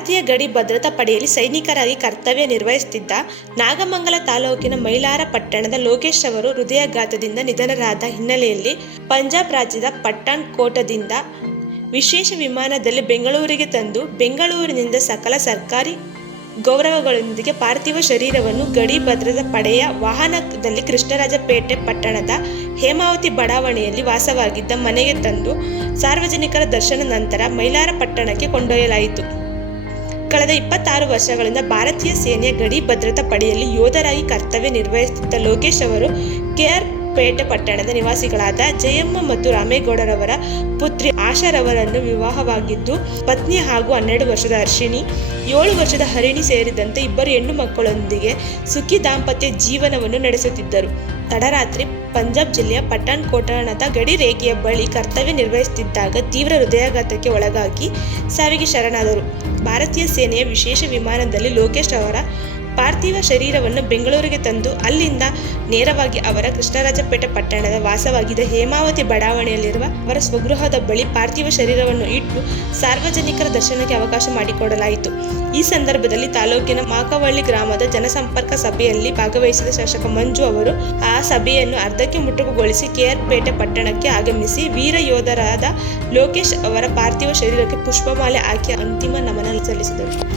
ಭಾರತೀಯ ಗಡಿ ಭದ್ರತಾ ಪಡೆಯಲ್ಲಿ ಸೈನಿಕರಾಗಿ ಕರ್ತವ್ಯ ನಿರ್ವಹಿಸುತ್ತಿದ್ದ ನಾಗಮಂಗಲ ತಾಲೂಕಿನ ಮೈಲಾರ ಪಟ್ಟಣದ ಲೋಕೇಶ್ ಅವರು ಹೃದಯಾಘಾತದಿಂದ ನಿಧನರಾದ ಹಿನ್ನೆಲೆಯಲ್ಲಿ ಪಂಜಾಬ್ ರಾಜ್ಯದ ಪಠಾಣ್ ಕೋಟದಿಂದ ವಿಶೇಷ ವಿಮಾನದಲ್ಲಿ ಬೆಂಗಳೂರಿಗೆ ತಂದು ಬೆಂಗಳೂರಿನಿಂದ ಸಕಲ ಸರ್ಕಾರಿ ಗೌರವಗಳೊಂದಿಗೆ ಪಾರ್ಥಿವ ಶರೀರವನ್ನು ಗಡಿ ಭದ್ರತಾ ಪಡೆಯ ವಾಹನದಲ್ಲಿ ಕೃಷ್ಣರಾಜಪೇಟೆ ಪಟ್ಟಣದ ಹೇಮಾವತಿ ಬಡಾವಣೆಯಲ್ಲಿ ವಾಸವಾಗಿದ್ದ ಮನೆಗೆ ತಂದು ಸಾರ್ವಜನಿಕರ ದರ್ಶನ ನಂತರ ಮೈಲಾರ ಪಟ್ಟಣಕ್ಕೆ ಕೊಂಡೊಯ್ಯಲಾಯಿತು. ಕಳೆದ 26 ವರ್ಷಗಳಿಂದ ಭಾರತೀಯ ಸೇನೆಯ ಗಡಿ ಭದ್ರತಾ ಪಡೆಯಲ್ಲಿ ಯೋಧರಾಗಿ ಕರ್ತವ್ಯ ನಿರ್ವಹಿಸುತ್ತಿದ್ದ ಲೋಕೇಶ್ ಅವರು ಕೆಆರ್ ಪೇಟೆ ಪಟ್ಟಣದ ನಿವಾಸಿಗಳಾದ ಜಯಮ್ಮ ಮತ್ತು ರಾಮೇಗೌಡರವರ ಪುತ್ರಿ ಆಶಾರವರನ್ನು ವಿವಾಹವಾಗಿದ್ದು ಪತ್ನಿ ಹಾಗೂ 12 ವರ್ಷದ ಹರ್ಷಿಣಿ, 7 ವರ್ಷದ ಹರಿಣಿ ಸೇರಿದಂತೆ 2 ಹೆಣ್ಣು ಮಕ್ಕಳೊಂದಿಗೆ ಸುಖಿ ದಾಂಪತ್ಯ ಜೀವನವನ್ನು ನಡೆಸುತ್ತಿದ್ದರು. ತಡರಾತ್ರಿ ಪಂಜಾಬ್ ಜಿಲ್ಲೆಯ ಪಠಾಣ್ ಕೋಟದ ಗಡಿ ರೇಖೆಯ ಬಳಿ ಕರ್ತವ್ಯ ನಿರ್ವಹಿಸುತ್ತಿದ್ದಾಗ ತೀವ್ರ ಹೃದಯಾಘಾತಕ್ಕೆ ಒಳಗಾಗಿ ಸಾವಿಗೆ ಶರಣಾದರು. ಭಾರತೀಯ ಸೇನೆಯ ವಿಶೇಷ ವಿಮಾನದಲ್ಲಿ ಲೋಕೇಶ್ ಅವರ ಪಾರ್ಥಿವ ಶರೀರವನ್ನು ಬೆಂಗಳೂರಿಗೆ ತಂದು ಅಲ್ಲಿಂದ ನೇರವಾಗಿ ಅವರ ಕೃಷ್ಣರಾಜಪೇಟೆ ಪಟ್ಟಣದ ವಾಸವಾಗಿದ್ದ ಹೇಮಾವತಿ ಬಡಾವಣೆಯಲ್ಲಿರುವ ಅವರ ಸ್ವಗೃಹದ ಬಳಿ ಪಾರ್ಥಿವ ಶರೀರವನ್ನು ಇಟ್ಟು ಸಾರ್ವಜನಿಕರ ದರ್ಶನಕ್ಕೆ ಅವಕಾಶ ಮಾಡಿಕೊಡಲಾಯಿತು. ಈ ಸಂದರ್ಭದಲ್ಲಿ ತಾಲೂಕಿನ ಮಾಕವಳ್ಳಿ ಗ್ರಾಮದ ಜನಸಂಪರ್ಕ ಸಭೆಯಲ್ಲಿ ಭಾಗವಹಿಸಿದ ಶಾಸಕ ಮಂಜು ಅವರು ಆ ಸಭೆಯನ್ನು ಅರ್ಧಕ್ಕೆ ಮುಟ್ಟುಗೊಳಿಸಿ ಕೆಆರ್ ಪೇಟೆ ಪಟ್ಟಣಕ್ಕೆ ಆಗಮಿಸಿ ವೀರ ಯೋಧರಾದ ಲೋಕೇಶ್ ಅವರ ಪಾರ್ಥಿವ ಶರೀರಕ್ಕೆ ಪುಷ್ಪಮಾಲೆ ಹಾಕಿ ಅಂತಿಮ ನಮನ ಸಲ್ಲಿಸಿದರು.